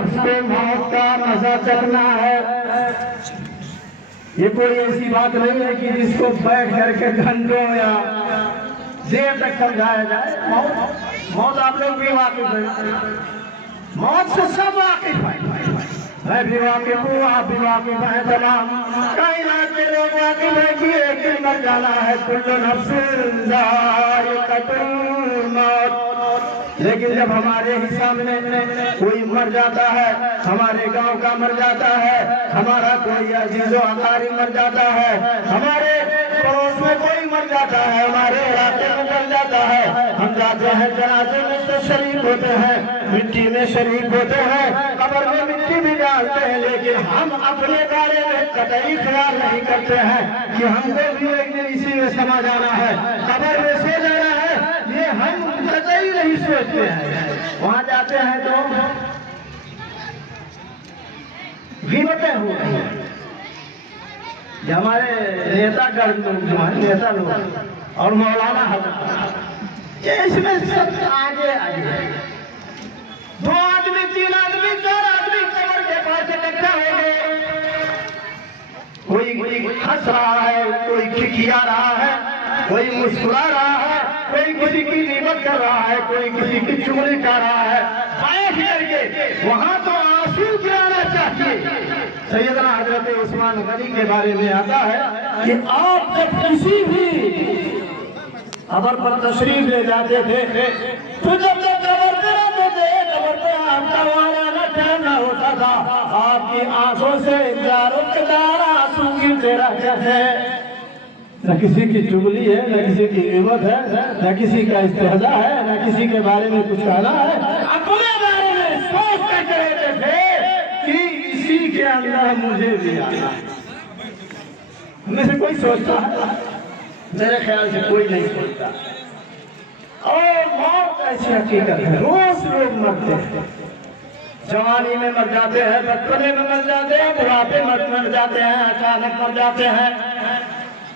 نفس کو موت کا مزہ چکھنا ہے. یہ کوئی ایسی بات نہیں ہے کہ جس کو بیٹھ کر کے گھنٹوں یا دیر تک سمجھایا جائے. موت آپ لوگ بھی واقف ہیں, موت سے سب واقف ہیں, میں بھی واقف ہوں, آپ بھی واقف ہیں, تمام کائنات کے لوگ واقف ہیں کہ ایک دن مر جانا ہے. کل نفس ذائقۃ الموت. لیکن جب ہمارے ہی سامنے کوئی مر جاتا ہے, ہمارے گاؤں کا مر جاتا ہے, ہمارا کوئی عزیز و اقارب مر جاتا ہے, ہمارے پڑوس میں کوئی مر جاتا ہے, ہمارے علاقے میں مر جاتا ہے, ہم جاتے ہیں جنازے میں تو شریک ہوتے ہیں, مٹی میں شریک ہوتے ہیں, قبر میں مٹی بھی ڈالتے ہیں, لیکن ہم اپنے بارے میں قطعی خیال نہیں کرتے ہیں کہ ہم کو بھی ایک دن اسی میں سما جانا ہے, قبر میں سو جانا ہے. یہ ہم قطعی نہیں سوچتے ہیں. وہاں جاتے ہیں تو غیبتیں ہو رہی ہیں. یہ ہمارے نیتا گڑھ لوگ جو ہیں, نیتا لوگ اور مولانا حضرت, یہ اس میں سب آگے آگے 2 آدمی 3 آدمی 4 آدمی قبر کے پاس اکٹھا ہو گئے. کوئی ہنس رہا ہے, کوئی کھکھیا رہا ہے, کوئی مسکرا رہا ہے, کوئی کسی کی غیبت کر رہا ہے, کوئی کسی کی چغلی کر رہا ہے. بیٹھ کر کے وہاں تو آنسو گرانا چاہیے. سیدنا حضرت عثمان غنی کے بارے میں آتا ہے کہ آپ جب کسی بھی قبر پر تشریف لے جاتے تھے تو جب تک قبر پہ رہتے تھے, قبر پہ آپ کا وہاں ٹھہرنا ہوتا تھا, آپ کی آنکھوں سے دار آنسو گرتے رہتے تھے. نہ کسی کی چغلی ہے, نہ کسی کی غیبت ہے, نہ کسی کا استہزاء ہے, نہ کسی کے بارے میں کچھ کہنا ہے. اپنے بارے میں سوچ کر رہتے تھے کہ اسی کے اندر مجھے بھی آنا ہے. میں سے کوئی سوچتا ہے؟ میرے خیال سے کوئی نہیں سوچتا. اور موت ایسی حقیقت ہے, روز لوگ مرتے ہیں. جوانی میں مر جاتے ہیں, بچپنے میں مر جاتے ہیں, بڑھاپے میں مر جاتے ہیں, اچانک مر جاتے ہیں.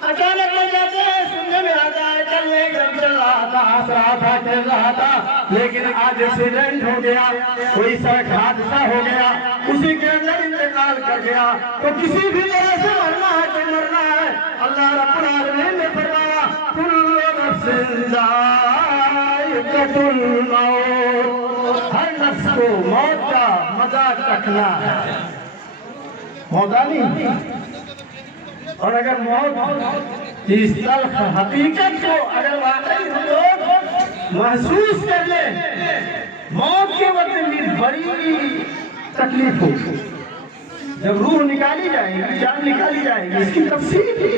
اچانک مر جاتے ہیں, سننے میں آتا ہے کل ایک دم چل رہا تھا, ہنس رہا تھا, کھیل رہا تھا, لیکن آج ایکسیڈنٹ ہو گیا, کوئی سڑک حادثہ ہو گیا, اسی کے اندر انتقال کر گیا. تو کسی بھی طرح سے مرنا ہے تو مرنا ہے. اللہ رب العالمین نے فرمایا کل نفس ذائقۃ الموت, ہر نفس کو موت کا مزہ چکھنا ہے. موت نہیں. اور اگر موت اس تلخ حقیقت کو اگر واقعی ہم لوگ محسوس کر لیں, موت کے وقت بھی بڑی تکلیف ہوگی. جب روح نکالی جائے گی, جان نکالی جائے گی, اس کی تفصیل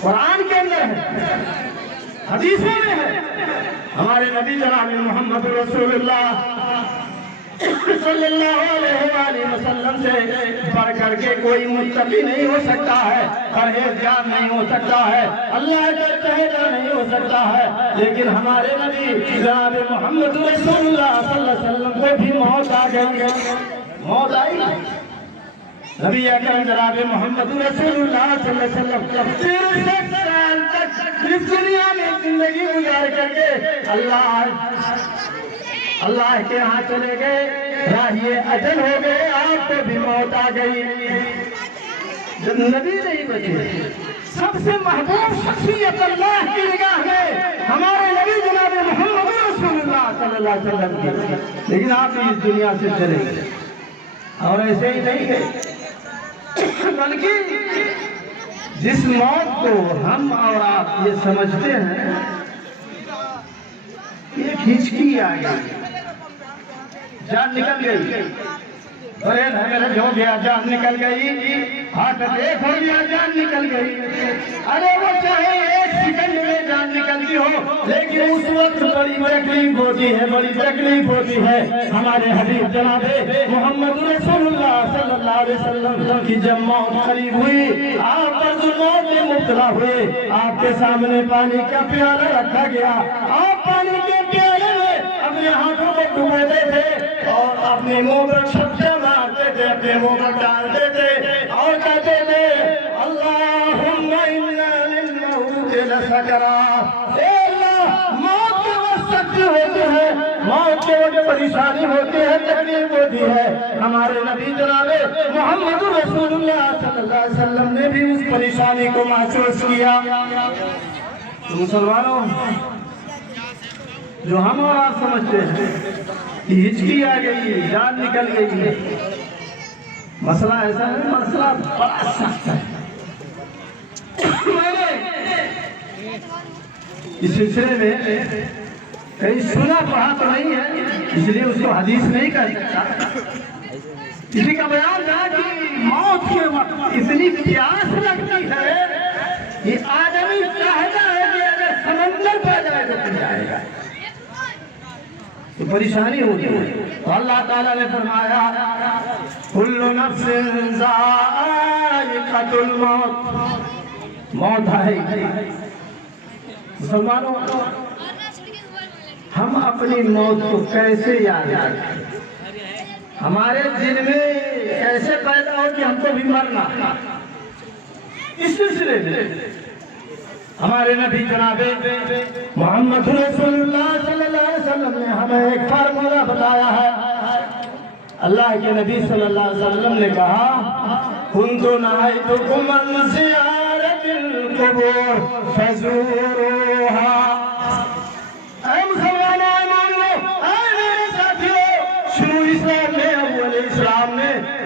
قرآن کے اندر ہے, حدیثوں میں ہے. ہمارے نبی جناب محمد رسول اللہ صلی اللہ علیہ وآلہ وسلم سے بڑھ کر کے کوئی متقی نہیں ہو سکتا ہے, پرہیزگار نہیں ہو سکتا ہے, اللہ کا چہرہ نہیں ہو سکتا ہے. لیکن ہمارے نبی جناب محمد رسول اللہ صلی اللہ علیہ وسلم کو بھی موت آ گئی. موت آئی. نبی اکرم جناب محمد رسول اللہ صلی اللہ علیہ وسلم 63 سال تک اس دنیا میں زندگی گزار کر کے اللہ کے ہاں چلے گئے, راہی اجل ہو گئے, آپ کو بھی موت آ گئی. جب نبی نہیں بچے, سب سے محبوب شخصیت اللہ کی نگاہ میں ہمارے نبی جناب محمد رسول اللہ صلی اللہ علیہ وسلم کی, لیکن آپ اس دنیا سے چلے گئے. اور ایسے ہی نہیں گئے, بلکہ جس موت کو ہم اور آپ یہ سمجھتے ہیں, ایک ہچکی آ گئی, جان نکل گئی, بریڈ ہیمریج ہو گیا, جان نکل گئی, ہارٹ اٹیک ہو گیا, جان نکل گئی. ارے وہ چاہے 1 سیکنڈ میں جان نکلتی ہو, لیکن اس وقت بڑی تکلیف ہوتی ہے, بڑی تکلیف ہوتی ہے. ہمارے حبیب جناب محمد رسول اللہ صلی اللہ علیہ وسلم کی جب موت قریب ہوئی, آپ پر موت میں مبتلا ہوئے, آپ کے سامنے پانی کا پیالہ رکھا گیا, آپ پانی کے پیالے میں اپنے ہاتھوں کو ڈبوتے تھے اور اپنے منہ پر چھپچا مارتے تھے, اپنے منہ پر ڈالتے تھے اور کہتے تھے اللہم انا للموت لسکرات. اے اللہ, موت کے وقت سکتے ہوتے ہیں, موت کے وقت پریشانی ہوتی ہے، تکلیف ہوتی ہے، ہمارے نبی جناب محمد رسول اللہ صلی اللہ علیہ وسلم نے بھی اس پریشانی کو محسوس کیا۔ تو مسلمانوں، جو ہم اور آپ سمجھتے ہیں ہچکی آ گئی ہے، جان نکل گئی ہے، مسئلہ ایسا ہے، مسئلہ بڑا سخت ہے۔ میں نے اس سلسلے میں کہیں سنا پڑھا تو نہیں ہے، اس لیے اس کو حدیث نہیں کہہ سکتا۔ کسی کا بیان تھا کہ موت کے وقت اتنی پیاس لگتی ہے کہ آدمی چاہتا ہے کہ اگر سمندر پہ جائے تو پی جائے گا، تو پریشانی ہوتی ہے۔ تو اللہ تعالیٰ نے فرمایا کل نفس ذائقۃ الموت، موت آئے گی۔ مسلمانوں، ہم اپنی موت کو کیسے یاد رکھیں؟ ہمارے دل میں کیسے پیدا ہو کہ ہم کو بھی مرنا؟ اس سلسلے میں ہمارے نبی جناب محمد رسول اللہ صلی اللہ علیہ وسلم نے ہمیں ایک فارمولہ بتایا ہے۔ اللہ کے نبی صلی اللہ علیہ وسلم نے کہا کنت نہیتکم عن زیارت القبور فزوروها۔ اے مسلمانوں، اے مومنوں، اے میرے ساتھیوں، شروع اسلام میں، اول اسلام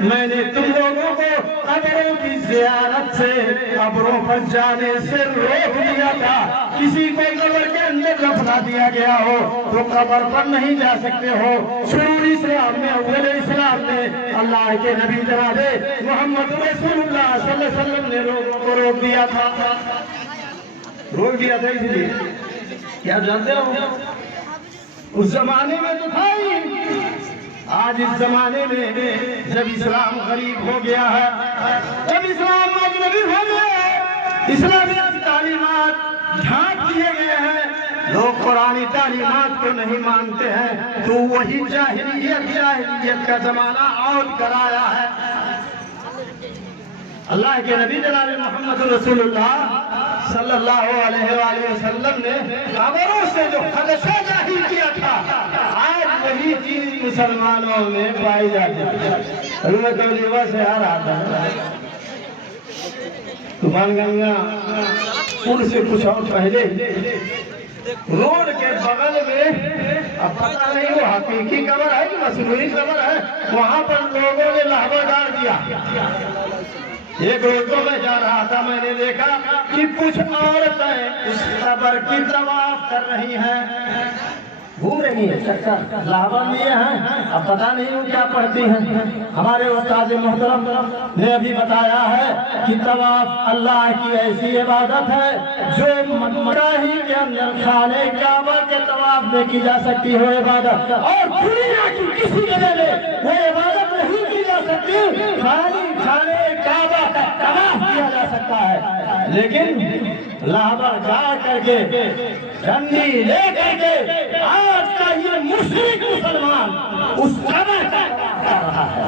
میں نے تم لوگوں کو قبروں کی زیارت سے، قبروں پر جانے سے روک دیا تھا۔ کسی کو قبر کے اندر دفنا دیا گیا ہو تو قبر پر نہیں جا سکتے ہو۔ شروع اسلام میں، اول اسلام میں اللہ کے نبی جناب محمد رسول اللہ صلی اللہ علیہ وسلم نے لوگوں کو روک دیا تھا۔ روک دیا تھا اس لیے کیا جانتے ہو؟ اس زمانے میں تو تھا ہی، آج اس زمانے میں جب اسلام غریب ہو گیا ہے، جب اسلام اجنبی ہو گیا ہے، اسلامی تعلیمات ڈھانپ دیے گئے ہیں، لوگ قرآنی تعلیمات کو نہیں مانتے ہیں، تو وہی جاہلیت کا زمانہ عود کرایا ہے۔ اللہ کے نبی جناب محمد رسول اللہ صلی اللہ علیہ وآلہ وسلم نے قبروں سے جو خدشہ ظاہر کیا تھا، آج وہی چیز مسلمانوں میں پائی جاتی ہے۔ حضرت علیہ سے آ رہا تھا طوفان گنگا پل سے کچھ اور پہلے روڈ کے بغل میں، اب پتہ نہیں وہ حقیقی قبر ہے کہ مصنوعی قبر ہے، وہاں پر لوگوں نے لہبہ ڈال دیا۔ ایک روز تو میں جا رہا تھا، میں نے دیکھا کہ کچھ عورتیں اس قبر کی طواف کر رہی ہیں، گھوم رہی ہیں، چکر لہبہ لیے ہیں، اب پتہ نہیں وہ کیا پڑھتی ہیں۔ ہمارے استاد محترم نے ابھی بتایا ہے کہ طواف اللہ کی ایسی عبادت ہے جو مراحی کے اندر خانے کعبہ کے طواف میں کی جا سکتی ہے عبادت، اور دنیا کی کسی جگہ میں وہ عبادت نہیں کی جا سکتی، خانے کعبہ کا طواف کیا جا سکتا ہے، لیکن لہبہ جا کر کے ڈنڈی لے کر کے آج کا یہ مشرک مسلمان اس قبر کا کر رہا ہے۔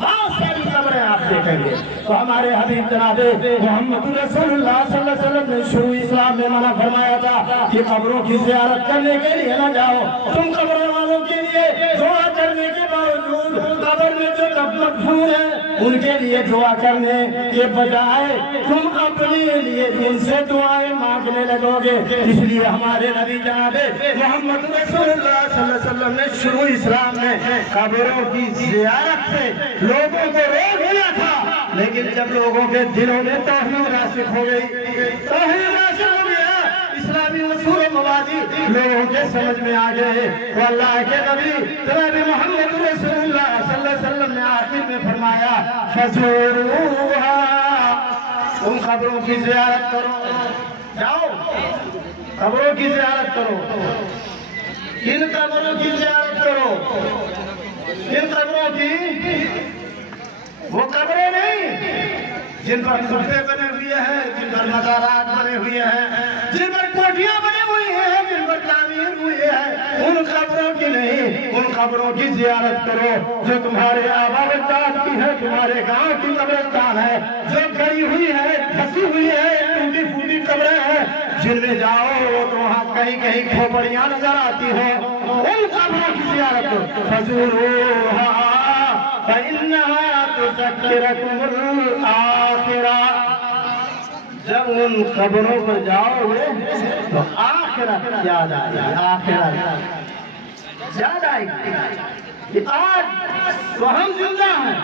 بہت ساری قبریں آپ دیکھیں گے۔ تو ہمارے حبیب جناب محمد رسول اللہ صلی اللہ علیہ وسلم نے شروع اسلام میں منع فرمایا تھا کہ قبروں کی زیارت کرنے کے لیے نہ جاؤ۔ تم قبر والوں کے لیے دعا کرنے کے باوجود قبر میں جو مدفون ہیں ان کے لیے دعا کرنے کے بجائے تم اپنے لیے ان سے دعائیں مانگنے لگو گے۔ اس لیے ہمارے نبی جناب محمد رسول اللہ صلی اللہ علیہ وسلم نے شروع اسلام میں قبروں کی زیارت سے لوگوں کو روک دیا تھا، لیکن جب لوگوں کے دلوں میں توحید راسخ ہو گئی، توحید راسخ ہو گیا، اسلامی اصول و مبادی لوگوں کے سمجھ میں آ گئے، تو اللہ کے نبی جناب محمد رسول اللہ صلی اللہ علیہ وسلم نے آخر میں فرمایا فزوروها، تم قبروں کی زیارت کرو، جاؤ قبروں کی زیارت کرو۔ کن قبروں کی زیارت کرو؟ کن قبروں کی؟ وہ قبریں نہیں جن پر خطبے بنے ہوئے ہیں، جن پر مزارات بنے ہوئے ہیں، جن پر کوٹیاں بنی ہوئی ہیں، جن پر تعمیر تو یہ ہے ان قبروں کی نہیں، ان قبروں کی زیارت کرو جو تمہارے آبا و اجداد کی ہے، تمہارے گاؤں کی قبرستان ہے، جو گڑی ہوئی ہے، دھسی ہوئی ہے، ٹوٹی پھوٹی قبریں ہیں جن میں جاؤ تو وہاں کہیں کہیں کھوپڑیاں نظر آتی ہیں، ان قبروں کی زیارت کرو۔ فزوروها فإنها تذکرکم الآخرہ، جب ان قبروں پر جاؤ گے تو آخرت یاد آئے گی، آخرت یاد آئے گی۔ آج تو ہم زندہ ہیں،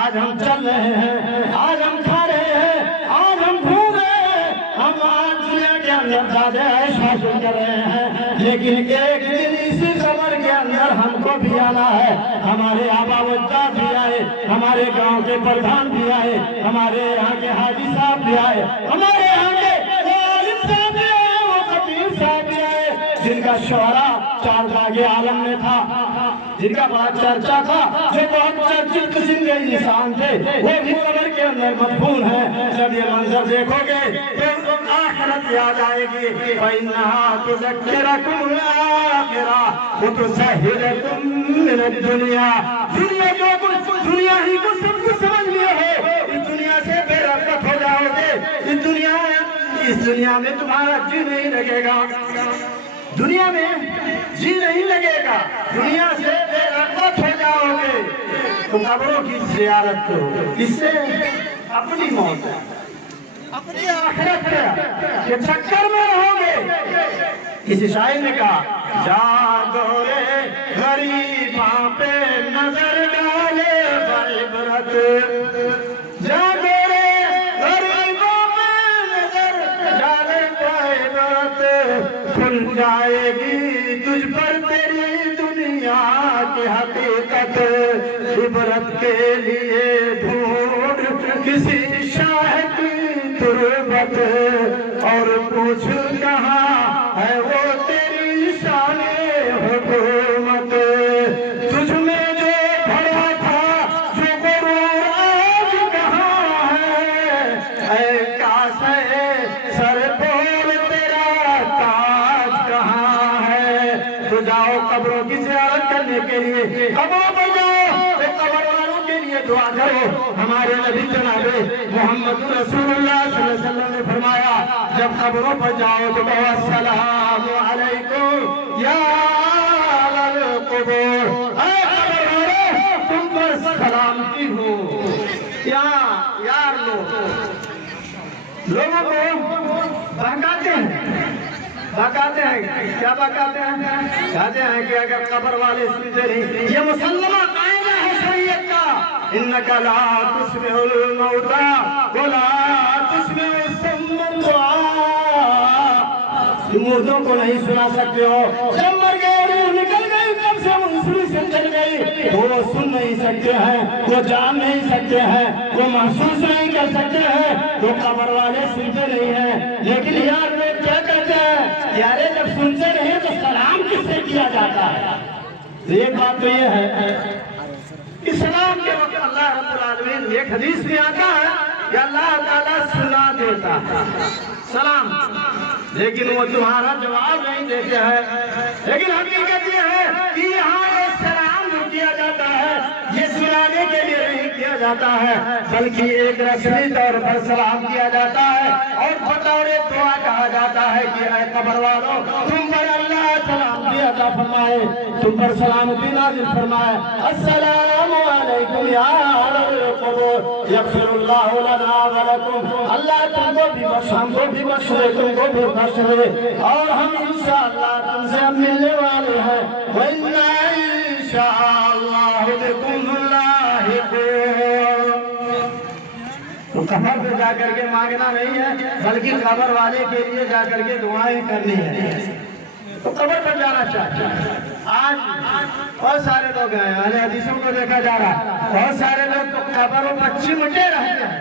آج ہم چل رہے ہیں، آج ہم کھا رہے ہیں، آج ہم گھوم رہے ہیں، ہم آج دنیا کے اندر زیادہ عیش حاصل کر رہے ہیں، لیکن ایک دن اسی قبر کے اندر ہم کو بھی آنا ہے۔ ہمارے آبا و اجداد بھی آئے، ہمارے گاؤں کے پردھان بھی آئے، ہمارے یہاں کے حاجی صاحب بھی آئے، ہمارے یہاں کے عالم صاحب بھی آئے، وہ خطیب صاحب بھی آئے، جن کا شہرہ چار باغ عالم میں تھا، جن کا بڑا چرچا تھا، جو بہت چرچت قسم کے انسان تھے، وہ بھی قبر کے اندر مدفون ہیں۔ جب یہ منظر دیکھو گے تو آخرت یاد آئے گی۔ فَإِنَّهَا تُذَكِّرَكُمُ الْآخِرَةَ وَتُزَهِّرَكُم مِّنَ الدُّنْيَا، دنیا جو کچھ دنیا ہی کو سب کچھ سمجھ لیا ہو، اس دنیا سے بے رغبت ہو جاؤ گے، اس دنیا میں تمہارا جی نہیں لگے گا، دنیا میں جی نہیں لگے گا، دنیا سے بے رغبت ہو جاؤ گے تو قبروں کی زیارت کرو، اس سے اپنی موت اپنی آخرت کے چکر میں رہو گے۔ کسی شاعر نے کہا جاگو رے غریباں پہ نظر ڈالے بعبرت، جاگو رے غریباں پہ نظر ڈالے بعبرت، کھل جائے گی تجھ پر تیری دنیا کی حقیقت، عبرت کے لیے ڈھونڈ کسی شاہ کی تربت، اور پوچھ کہاں ہے وہ تیری شان حکومت، تجھ میں جو بھرا تھا جو غرور آج کہاں ہے، اے کاسے سر بول تیرا تاج کہاں ہے۔ تو جاؤ قبروں کی زیارت کرنے کے لیے، قبروں پر جاؤ، قبر والوں کے لیے دعا کرو۔ ہمارے نبی جناب محمد رسول اللہ صلی اللہ علیہ وسلم نے فرمایا جب قبروں پر جاؤ تو کہو السلام علیکم یا اہل القبور، اے قبر والو تم پر سلامتی ہو۔ یار لوگوں کو بہکاتے ہیں، کیا بہکاتے ہیں؟ کہتے ہیں کہ اگر قبر والے سنتے نہیں، یہ مسلمہ قاعدہ ہے شریعت کا، اِنَّكَ لَا تُسْمِعُ الْمَوْتَى وَلَا تُسْمِعُ الصُّمَّ الدُّعَاء، مردوں کو نہیں سنا سکتے ہو، جب مر گئے روح نکل گئی تب سے انسری سے چل گئی، وہ سن نہیں سکتے ہیں، وہ جان نہیں سکتے ہیں، وہ محسوس نہیں کر سکتے ہیں، وہ قبر والے سنتے نہیں ہیں۔ لیکن یار لوگ کیا کہتے ہیں، یارے جب سنتے نہیں تو سلام کس سے کیا جاتا ہے؟ ایک بات تو یہ ہے اسلام کے وقت اللہ رب العالمین ایک حدیث میں آتا ہے کہ اللہ تعالیٰ سنا دیتا ہے سلام، لیکن وہ تمہارا جواب نہیں دیتے ہیں۔ لیکن حقیقت یہ ہے کہ یہاں یہ سلام جو کیا جاتا ہے یہ سنانے کے لیے نہیں کیا جاتا ہے، بلکہ ایک رسمی طور پر سلام کیا جاتا ہے اور بطور دعا کہا جاتا ہے کہ اے قبر والو تم پر اللہ سلامتی عطا فرمائے، تم پر سلامتی نازل فرمائے، السلام علیکم یا اہل القبور یغفر اللہ لنا ولکم، اللہ تم کو بھی بخش، ہم کو بھی بخش دے، تم کو بھی بخش دے، اور ہم انشاءاللہ تم سے اب ملنے والے ہیں، وَإِنَّا انشاءاللہ بكم لاحقون۔ تو قبر پہ جا کر کے مانگنا نہیں ہے بلکہ قبر والے کے لیے جا کر کے دعائیں کرنی ہے، تو قبر پر جانا چاہیے۔ آج بہت سارے لوگ ہیں، اہل حدیثوں کو دیکھا جا رہا ہے، بہت سارے لوگ تو قبروں پر چمٹے رہتے ہیں،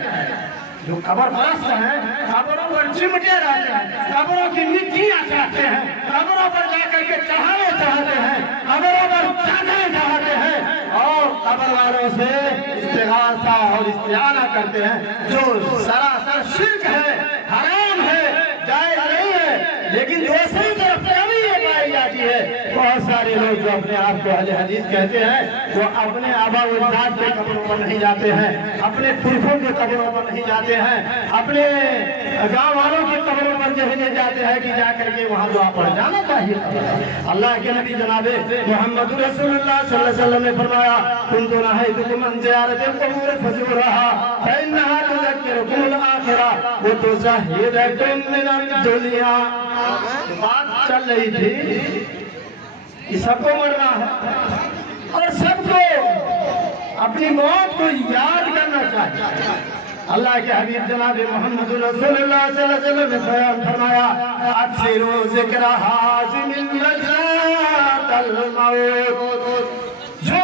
جو قبر پرست ہیں قبروں پر چمٹے رہتے ہیں، قبروں کی مٹیاں چاہتے ہیں، قبروں پر جا کر کے چڑھانے چاہتے ہیں، قبروں پر جانا چاہتے ہیں اور قبر والوں سے استغاثہ اور استعانہ کرتے ہیں، جو سراسر شرک ہے، حرام ہے، جائز نہیں ہے، لیکن دوسری طرف کمی یہ پائی جاتی ہے لوگ جو اپنے آپ کو اہل حدیث کہتے ہیں وہ اپنے آبا و اجداد کے قبروں پر نہیں جاتے ہیں، اپنے پرکھوں کے قبروں پر نہیں جاتے ہیں، اپنے گاؤں والوں کے قبروں پر نہیں جاتے ہیں کہ جا کر کے وہاں دعا پڑھ جانا چاہیے۔ اللہ کے نبی جناب محمد رسول اللہ صلی اللہ علیہ وسلم نے فرمایا كنت نهيتكم عن زيارة القبور فزورها فإنها تذكركم الآخرة وتزهدكم من الدنيا۔ بات چل رہی تھی کہ سب کو مرنا ہے اور سب کو اپنی موت کو یاد کرنا چاہیے۔ اللہ کے حبیب جناب محمد رسول اللہ صلی اللہ علیہ وسلم نے بیان فرمایا اکثروا ذکر حازم لذات الموت۔ جو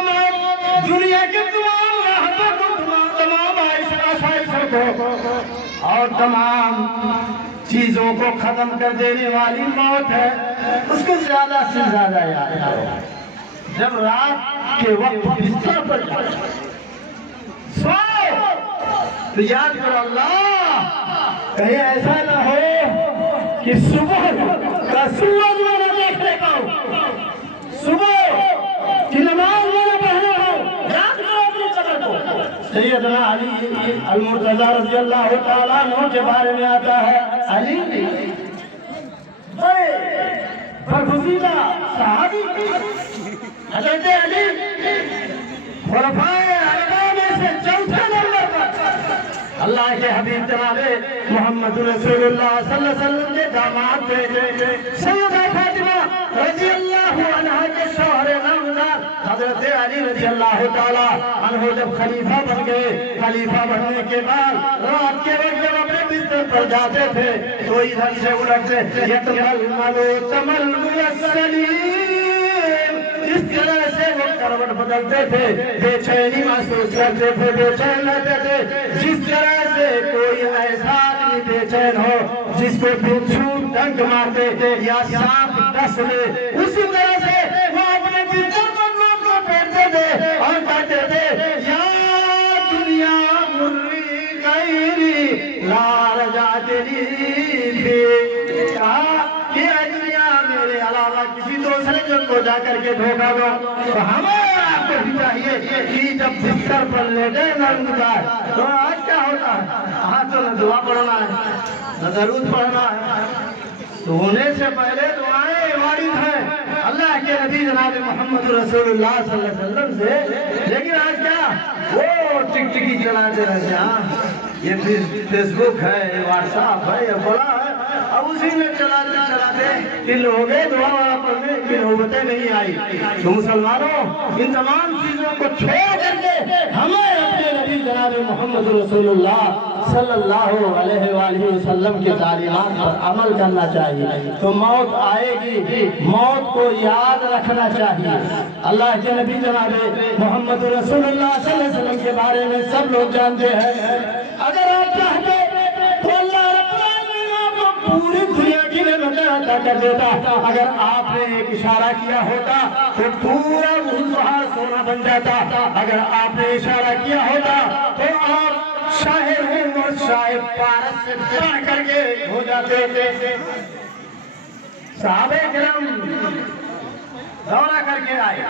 دنیا کے تمام راحتوں کو، تمام آسائشوں کو اور تمام چیزوں کو ختم کر دینے والی موت ہے، اس کو زیادہ سے زیادہ یاد کرو۔ جب رات کے وقت بستر پر سو تو یاد کرو اللہ، کہیں ایسا نہ ہو کہ صبح کا سورج میں نہ دیکھنے پاؤں، صبح کی نماز میں نہ پڑھنے پاؤں۔ یاد کرو اپنی قبر کو۔ سیدنا علی المرتضی رضی اللہ تعالیٰ عنہ کے بارے میں آتا ہے، علی بڑے برگزیدہ صحابی حضرت علی خلفائے اربعہ میں سے چوتھے نمبر پر اللہ کے حبیب جناب محمد رسول اللہ صلی اللہ علیہ وسلم کے داماد تھے۔ سیدہ فاطمہ رضی اللہ عنہا کے شوہر نامزد حضرت علی رضی اللہ تعالیٰ عنہ جب خلیفہ بن گئے، خلیفہ بننے کے بعد رات کے وقت جب اپنے بستر پر جاتے تھے تو ادھر سے ادھر یتململوا تململ السلیم، اس طرح سے وہ کروٹ بدلتے تھے، بے چینی محسوس کرتے تھے، بے چین رہتے تھے، جس طرح سے کوئی ایسا آدمی بے چین ہو جس کو بچھو ڈنک مارتے تھے یا سانپ ڈس لے، اسی طرح سے وہ اپنے بستر پر لوٹ کو پھیرتے تھے اور کہتے تھے یا دنیا مری غیری لا رجعت لی فی، کہا کہ اے دنیا میرے علاوہ کسی دوسرے جن کو جا کر کے دھوکہ دو۔ تو ہمیں آپ کو بھی چاہیے کہ جب بستر پر لیٹے نرم گزار تو آج کیا ہوتا ہے، ہاتھوں میں دعا پڑھنا ہے، نہ درود پڑھنا ہے، سونے سے پہلے دعائیں وارد ہیں اللہ کے نبی جناب محمد رسول اللہ صلی اللہ علیہ وسلم سے۔ لیکن آج کیا وہ ٹک ٹکی چلاتے رہتے ہیں، یہ فیس بک ہے، یہ واٹس ایپ ہے، یہ بڑا ہے، اب اسی میں چلاتے چلاتے کہ لوگے دعا والا پڑھنے کی نوبتیں نہیں آئی۔ تو مسلمانوں ان تمام چیزوں کو چھوڑ کر کے ہمیں اپنے نبی جناب محمد رسول اللہ صلی اللہ علیہ وآلہ وسلم کی تعلیمات پر عمل کرنا چاہیے۔ تو موت آئے گی، موت کو یاد رکھنا چاہیے۔ اللہ کے نبی جناب محمد رسول اللہ صلی اللہ علیہ وسلم کے بارے میں سب لوگ جانتے ہیں، اگر آپ چاہتے تو اللہ رب العالمین آپ کو پوری دنیا کی نعمتیں عطا کر دیتا۔ اگر آپ نے ایک اشارہ کیا ہوتا تو پورا بہار سونا بن جاتا، اگر آپ نے اشارہ کیا ہوتا تو آپ شاہ روم اور شاہ فارس سے بڑھ کر کے ہو جاتے تھے۔ صحابہ کرام دورہ کر کے آئے،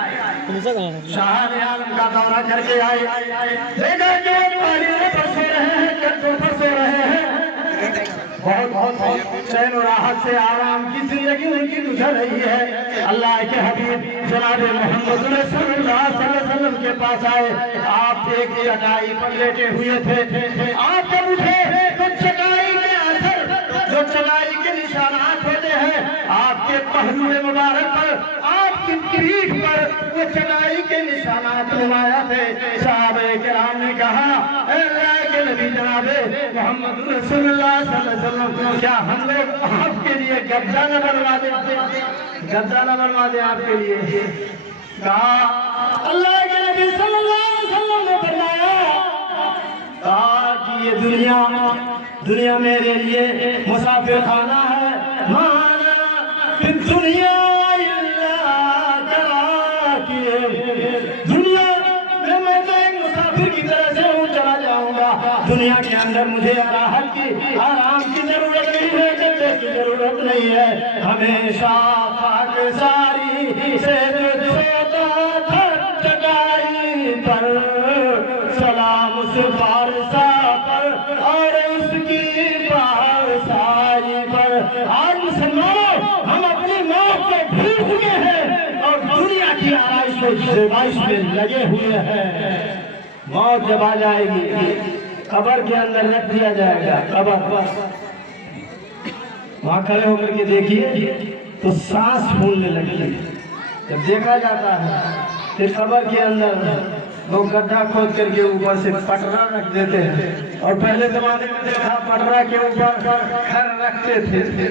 شاہ عالم کا دورہ کر کے آئے، دیکھا کہ وہ پہاڑیوں پر سو رہے ہیں، کنٹوں پر سو رہے ہیں، بہت چین و راحت سے آرام کی زندگی ان کی گزر رہی ہے۔ اللہ کے حبیب جناب محمد رسول اللہ صلی اللہ علیہ وسلم کے پاس آئے، آپ ایک چٹائی پر لیٹے ہوئے تھے، آپ جب اٹھے تو چٹائی کے اثر جو چٹائی کے نشانات ہوتے ہیں آپ کے پہلو مبارک پر، آپ کی پیٹھ پر وہ چٹائی کے نشانات نمایاں تھے۔ صحابہ کرام نے کہا اے اللہ کے نبی جناب محمد رسول اللہ صلی اللہ علیہ وسلم، کیا ہم لوگ آپ کے لیے گدا نہ بنوا دیں، گدا نہ بنوا دیں آپ کے لیے؟ کہا اللہ کے نبی صلی اللہ علیہ وسلم نے فرمایا، کہا کہ یہ دنیا میرے لیے مسافر خانہ ہے، مانا فی الدنیا الا کراکیہ، دنیا میں تو ایک مسافر کی طرح سے چلا جاؤں گا، دنیا کے اندر مجھے راحت کی، آرام کی ضرورت نہیں ہے، جلدی کی ضرورت نہیں ہے، ہمیشہ خاکساری سے سلام اس فارسہ پر اور اس کی پارسائی پر۔ آج مسلمانوں ہم اپنی موت کو بھول چکے ہیں اور دنیا کی آرائش و زیبائش میں لگے ہوئے ہیں۔ موت جب آ جائے گی قبر کے اندر رکھ دیا جائے گا، قبر وہاں کھڑے ہو کر کے دیکھیے تو سانس پھولنے لگی۔ جب دیکھا جاتا ہے کہ قبر کے اندر لوگ گڈھا کھود کر کے اوپر سے پٹرا رکھ دیتے ہیں، اور پہلے زمانے میں دیکھا پٹرا کے اوپر کھر رکھتے تھے۔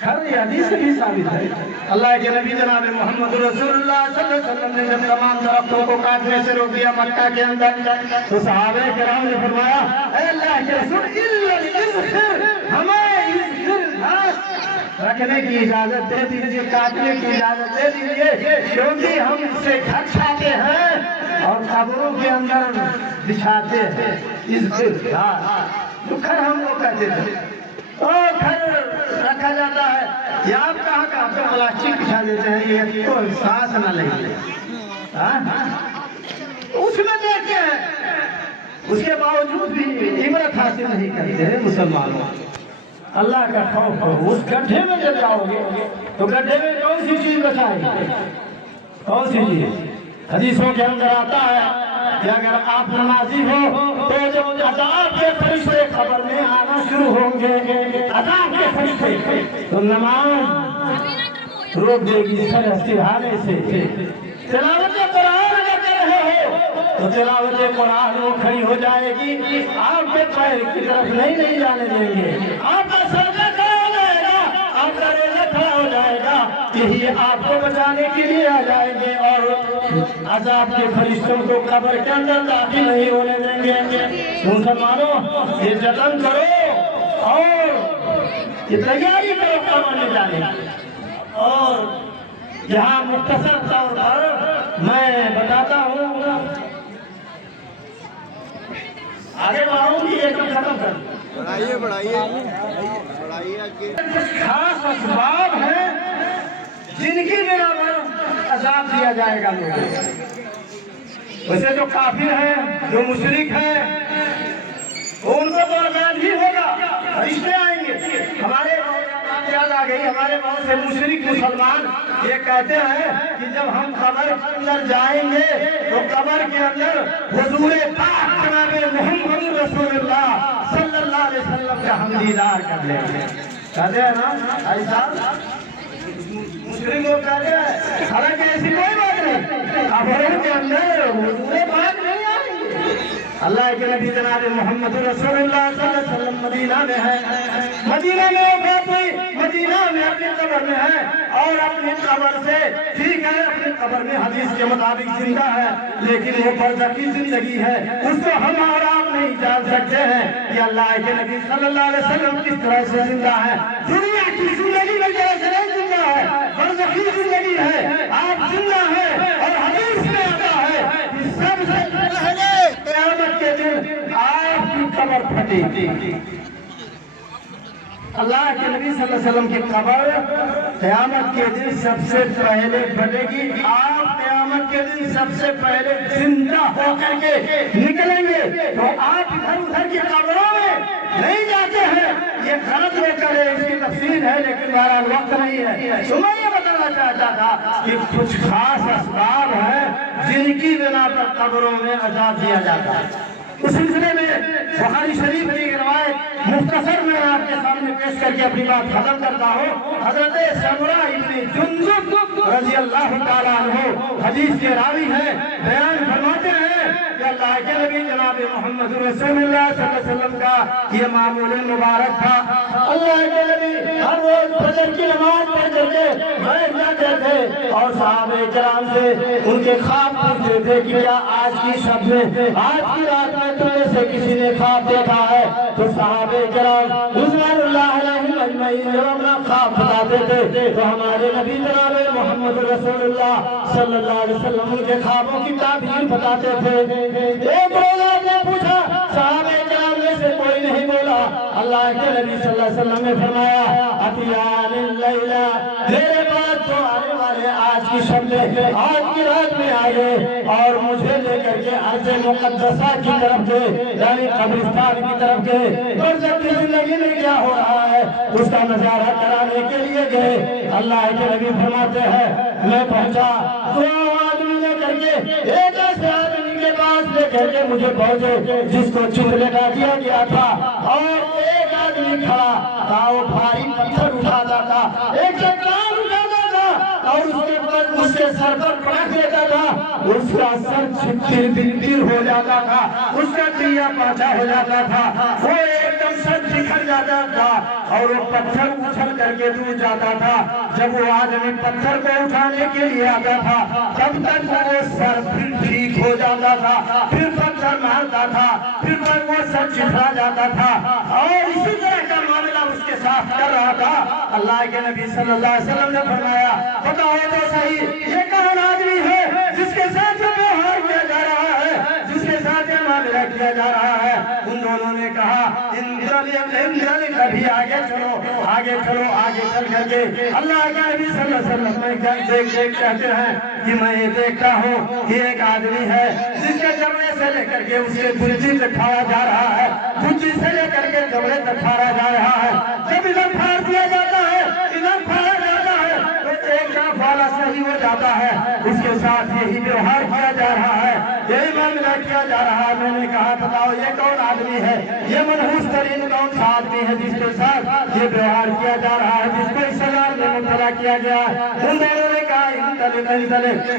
کھر یہ حدیث بھی ثابت ہے، اللہ کے نبی جناب محمد رسول اللہ صلی اللہ علیہ وسلم نے جب تمام درختوں کو کاٹنے سے روک دیا مکہ کے اندر تو صحابہ کرام نے فرمایا اے اللہ کے رسول ہمیں رکھنے کی اجازت دے دیجیے، کاٹنے کی اجازت دے دیجیے، کیونکہ ہم اس سے گھر چھاتے ہیں اور قبروں کے اندر بچھاتے ہیں۔ اس جو گھر ہم لوگ کہتے تھے اور گھر رکھا جاتا ہے، یا آپ کہاں کہاں پہ پلاسٹک بچھا دیتے ہیں یہ تو سانس نہ لگے، اس میں دیکھتے ہیں، اس کے باوجود بھی عبرت حاصل نہیں کرتے ہیں مسلمانوں۔ اللہ کا خوف ہو، اس گڈھے میں جب جاؤ گے تو گڈھے میں کون سی چیز بچائے گی؟ کون سی چیز؟ حدیثوں کے اندر آتا ہے کہ اگر آپ نمازی ہو تو جب عذاب کے فرشتے قبر میں آنا شروع ہوں گے، عذاب کے فرشتے، تو نماز روک دے گی سر سرہانے سے۔ تلاوت قرآن اگر کر رہے ہو تو تلاوت قرآن وہ کھڑی ہو جائے گی، آپ کے پیر کی طرف نہیں جانے دیں گے، آپ کا سجدہ کھڑا ہو جائے گا، آپ کا روزہ کھڑا ہو جائے گا، یہی آپ کو بچانے کے لیے آ جائیں گے اور عذاب کے فرشتوں کو قبر کے اندر داخل نہیں ہونے دیں گے۔ مسلمانوں یہ جتن کرو اور یہ تیاری کرو قبر میں جانے کی۔ اور یہاں مختصر طور پر میں بتاتا ہوں، آگے بڑھاؤں گی ایک ختم کر بڑھائیے کچھ خاص اسباب ہیں جن کی بنا پر عذاب دیا جائے گا لوگوں۔ ویسے جو کافر ہیں، جو مشرک ہیں، ان کو تو عذاب ہی ہوگا، فرشتے آئیں گے۔ ہمارے یاد آ گئی، ہمارے بہت سے مشرک مسلمان یہ کہتے ہیں کہ جب ہم قبر کے اندر جائیں گے تو قبر کے اندر حضور پاک جناب محمد رسول اللہ صلی اللہ علیہ وسلم کا ہم دیدار کر لیں گے۔ کہتے ہیں نا بھائی صاحب، مشرک لوگ کہتے ہیں، حالانکہ ایسی کوئی بات نہیں، قبروں کے اندر حضور پاک نہیں آئیں گے۔ اللہ کے نبی جناب محمد رسول اللہ صلی اللہ علیہ وسلم مدینہ میں ہے، مدینہ میں مدینہ میں اپنی قبر میں ہے، اور اپنی قبر سے ٹھیک ہے اپنی قبر میں حدیث کے مطابق زندہ ہے، لیکن وہ برزخی زندگی ہے، اس کو ہم اور آپ نہیں جان سکتے ہیں کہ اللہ کے نبی صلی اللہ علیہ وسلم کس طرح سے زندہ ہے۔ دنیا کی زندگی میں جیسے نہیں زندہ ہے، برزخی زندگی ہے، آپ زندہ ہیں، اور حدیث میں آتا ہے کہ سب سے پہلے قیامت کے دن آپ کی قبر پھٹے گی۔ اللہ کے نبی صلی اللہ علیہ وسلم کی قبر قیامت کے دن سب سے پہلے پھٹے گی، آپ قیامت کے دن سب سے پہلے زندہ ہو کر کے نکلیں گے، تو آپ ادھر ادھر کی قبروں میں نہیں جاتے ہیں، یہ غلط لے کر اس کی تفصیل ہے، لیکن بہرحال وقت نہیں ہے۔ تو میں یہ بتانا چاہتا تھا کہ کچھ خاص اسباب ہیں جن کی بنا پر قبروں میں عذاب دیا جاتا ہے۔ اس سلسلے میں بخاری شریف کی روایت مختصر میں آپ کے سامنے پیش کر کے اپنی بات ختم کرتا ہوں۔ حضرت سمرہ ابن جندب رضی اللہ تعالیٰ عنہ حدیث کے راوی ہیں، بیان فرماتے ہیں کہ اللہ کے نبی جناب محمد رسول اللہ صلی اللہ علیہ وسلم کا یہ معمول مبارک تھا، اللہ کے نبی ہر روز فجر کی نماز پڑھ کر کے بیٹھ جاتے تھے اور صحابہ کرام سے ان کے خواب پوچھتے تھے کہ کیا آج کی شب میں، آج کی رات میں تم میں سے کسی نے خواب دیکھا ہے؟ تو صحابہ کرام رضوان اللہ علیہم اجمعین جب اپنا خواب بتاتے تھے تو ہمارے نبی جناب محمد رسول اللہ صلی اللہ علیہ وسلم ان کے خوابوں کی تعبیر بتاتے تھے۔ ایک روز آپ نے پوچھا، صحابہ کرام میں سے کوئی نہیں بولا، اللہ کے نبی صلی اللہ علیہ وسلم نے فرمایا اتیان اللیلہ، میرے پاس تو آنے والے آج کی شب میں آج کی رات میں آ گئے اور مجھے لے کر کے عرض مقدسہ کی طرف گئے، یعنی قبرستان کی طرف گئے۔ برزخ کی زندگی میں کیا ہو رہا ہے اس کا نظارہ کرانے کے لیے گئے۔ اللہ کے نبی فرماتے ہیں میں پہنچا تو آدمی لے کر کے ایک ایسے آدمی کے پاس لے کر کے مجھے پہنچے جس کو چپ لٹا دیا گیا تھا، اور ایک آدمی کھڑا تھا، وہ بھاری پتھر اٹھاتا تھا، ایک چٹان اٹھاتا تھا اور اس کے سر پر پڑک دیتا تھا، اس کا سر چھتر ہو جاتا تھا، اس کا تریا پاچا ہو جاتا تھا، وہ ایک دم سر بکھر جاتا تھا اور وہ پتھر اچھل کر کے دور جاتا تھا۔ جب وہ آدمی پتھر کو اٹھانے کے لیے آتا تھا تب تک وہ سر پھر ٹھیک ہو جاتا تھا، پھر پتھر مارتا تھا، پھر وہ سر چٹھا جاتا تھا، اور اسی طرح کا معاملہ اس کے ساتھ کر رہا تھا۔ اللہ کے نبی صلی اللہ علیہ وسلم نے فرمایا بتاؤ تو صحیح یہ کون آدمی ہے جس کے ساتھ یہ ویوہار کیا جا رہا ہے، جس کے ساتھ یہ معاملہ کیا جا رہا ہے؟ ان دونوں نے کہا ابھی آگے چلو، آگے چلو، آگے چل کر کے اللہ کے نبی صلی اللہ علیہ وسلم کہتے ہیں کہ میں یہ دیکھتا ہوں کہ ایک آدمی ہے جس کے جبڑے سے لے کر کے اس کے برجی تک کھایا جا رہا ہے، برجی سے لے کر کے جبڑے تک کھایا جا رہا ہے، جب ادھر پھاڑ دیا جاتا ہے ادھر پھاڑا جاتا ہے تو ایک کا والا صحیح ہو جاتا ہے، اس کے ساتھ یہی ویوہار کیا جا رہا ہے، یہی معاملہ کیا جا رہا ہے۔ میں نے کہا بتاؤ یہ کون آدمی ہے، یہ منحوس ترین کون سا آدمی ہے جس کے ساتھ یہ ویوہار کیا جا رہا ہے، جس کو اس سزا میں مبتلا کیا گیا ہے؟ ان دونوں نے کہا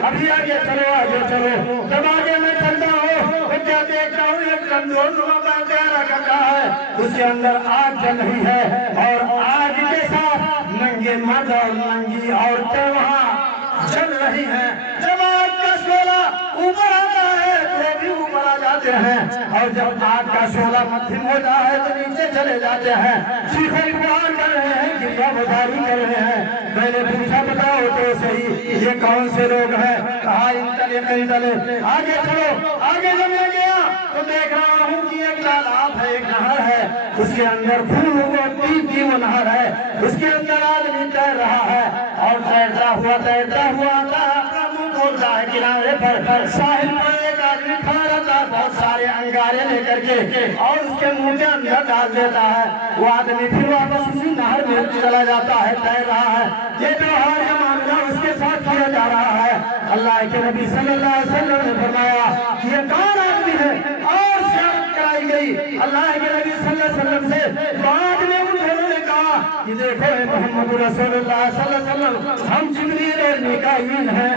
ابھی آگے چلو، آگے چلو۔ جب آگے میں چلتا ہوں تو کیا دیکھتا ہوں ایک کمزور نما پیارا کرتا ہے، اس کے اندر آگ جل رہی ہے اور آگ کے ساتھ ننگے مرد اور ننگی عورتیں وہاں جل رہی ہیں۔ جب آگ کا شعلہ اوپر آتا ہے تو بھی اوپر آ جاتے ہیں، اور جب آگ کا شعلہ مدھم ہوتا ہے تو نیچے چلے جاتے ہیں، چیخیں پکار کر رہے ہیں، گریہ گزاری کر رہے ہیں۔ میں نے پوچھا بتاؤ تو صحیح یہ کون سے لوگ ہیں؟ کہا انتلے آگے چلو۔ آگے جب میں گیا تو دیکھ رہا ہوں کہ ایک تالاب ہے، ایک نہر ہے، اس کے اندر پھول ہوتی وہ نہر ہے، اس کے اندر آدمی تیر رہا ہے اور تیرتا ہوا اپنا منہ کھولتا ہے کنارے پر، ساحل پر ایک آدمی کھڑا رہتا ہے بہت سارے انگارے لے کر کے اور اس کے منہ کے اندر ڈال دیتا ہے، وہ آدمی پھر واپس اسی نہر میں چلا جاتا ہے، تیر رہا ہے۔ یہ تیوہار کا معاملہ اس کے ساتھ کیا جا رہا ہے۔ اللہ کے نبی صلی اللہ علیہ وسلم نے فرمایا کہ یہ کون آدمی ہے، اور زیارت کرائی گئی اللہ کے نبی صلی اللہ علیہ وسلم سے۔ بعد میں ان دونوں نے کہا کہ دیکھو محمد رسول اللہ صلی اللہ علیہ وسلم ہم جبریل اور میکائیل ہیں،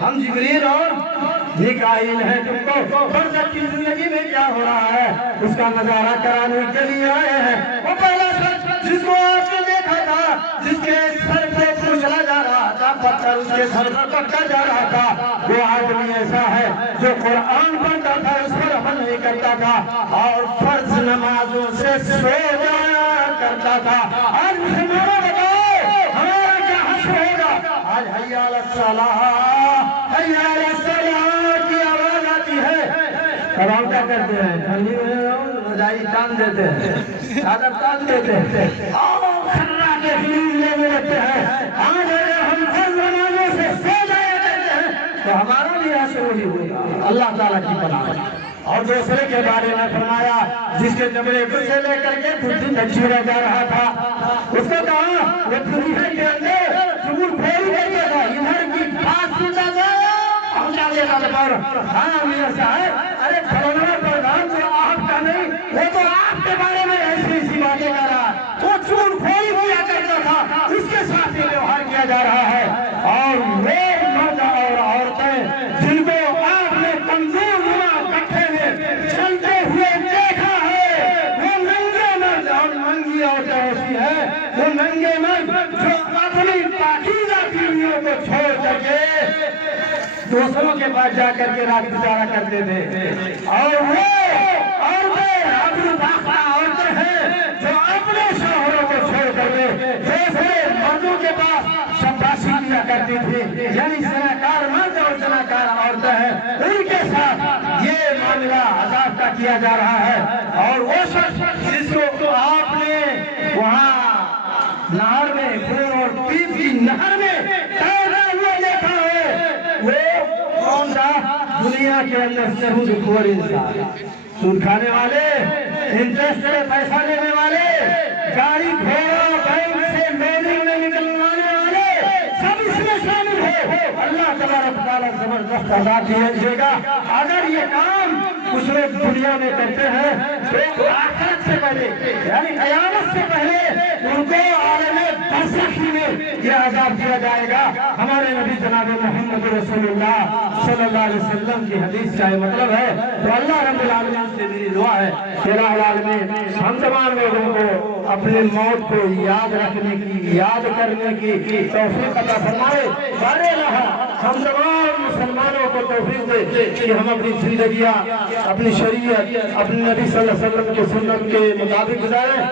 ہم جبریل اور میکائیل ہیں، تم کو برزخ کی زندگی میں کیا ہو رہا ہے اس کا نظارہ کرانے کے لیے آئے ہیں۔ وہ پہلا شخص جس کو آپ نے دیکھا تھا، جس کے سر پہ کچلا جا رہا تھا، پتھر اس کے سر پر پکا جا رہا تھا، وہ آدمی ایسا ہے جو قرآن پڑھتا تھا، اس پر عمل نہیں کرتا تھا اور فرض نمازوں سے سو جایا کرتا تھا۔ آج مسلمانوں بتاؤ ہمارا کیا حشر ہوگا؟ آج حی علی الصلاۃ، حی علی الصلاۃ کی آواز آتی ہے، اب ہم کیا کرتے ہیں؟ ٹھنڈی میں رضائی تان دیتے ہیں، چادر تان دیتے ہیں اور کھرا کے فیل لینے لگتے ہیں۔ آج اگر ہم فرض نمازوں سے سو جایا کرتے ہیں تو ہمارا بھی حشر نہیں ہوگا، اللہ تعالیٰ کی پناہ۔ اور دوسرے کے بارے میں فرمایا جس کے جبڑے سے لے کر کے کھٹی تک چھوڑا جا رہا تھا، اس کو کہا وہ دنیا کے اندر چور پھیل کرتا تھا، ادھر کی بات سنتا تھا پہنچا دیتا تھا پر ہاں میرا صاحب ارے کھڑونا پردھان جو آپ کا نہیں، وہ تو آپ کے بارے میں ایسی باتیں کر رہا ہے، وہ چور پھیل کیا کرتا تھا، اس کے ساتھ یہ ویوہار کیا جا رہا ہے۔ اور لوگ مرد اور عورتیں جن کو آپ نے کمزور چلتے ہوئے دیکھا ہے، وہ ننگے مرد اور ننگی عورتیں ہوتی ہیں، وہ ننگے مرد جو اپنی پاکیزہ بیویوں کو چھوڑ کر کے دوسروں کے پاس جا کر کے رات گزارا کرتے تھے، اور وہ عورتیں اپنی باقا عورتیں ہیں جو اپنے شوہروں کو چھوڑ کر کے دوسرے مردوں کے پاس شباشی کیا کرتی تھی، یعنی زناکار مرد اور زناکار عورتیں ہیں، ان کے ساتھ یہ معاملہ عذاب کا کیا جا رہا ہے۔ اور وہ شخص جس کو آپ نے وہاں نہر میں خون اور پیپ کی نہر میں تیرا ہوا دنیا کے اندر سود خور انسان، سود کھانے والے، انٹرسٹ پہ پیسہ لینے والے، گاڑی گھوڑا بینک سے لوننگ میں نکلوانے والے سب اس میں شامل ہے۔ اللہ تبارک تعالیٰ زبردست عذاب دے گا اگر یہ کام کچھ لوگ دنیا میں کرتے ہیں تو آخرت سے پہلے یعنی قیامت سے پہلے ان کو عالم برزخ میں یہ عذاب دیا جائے گا۔ ہمارے نبی جناب محمد رسول اللہ صلی اللہ علیہ وسلم کی حدیث کا یہ مطلب ہے۔ تو اللہ رب العالمین سے میری دعا ہے کہ الہ العالمین ہم تمام لوگوں کو اپنی موت کو یاد رکھنے کی، یاد کرنے کی توفیق عطا فرمائے۔ بارے رہا ہم تمام مسلمانوں کو توفیق دے کہ ہم اپنی زندگیاں اپنی شریعت اپنے نبی صلی اللہ علیہ وسلم کے سنت کے مطابق گزاریں۔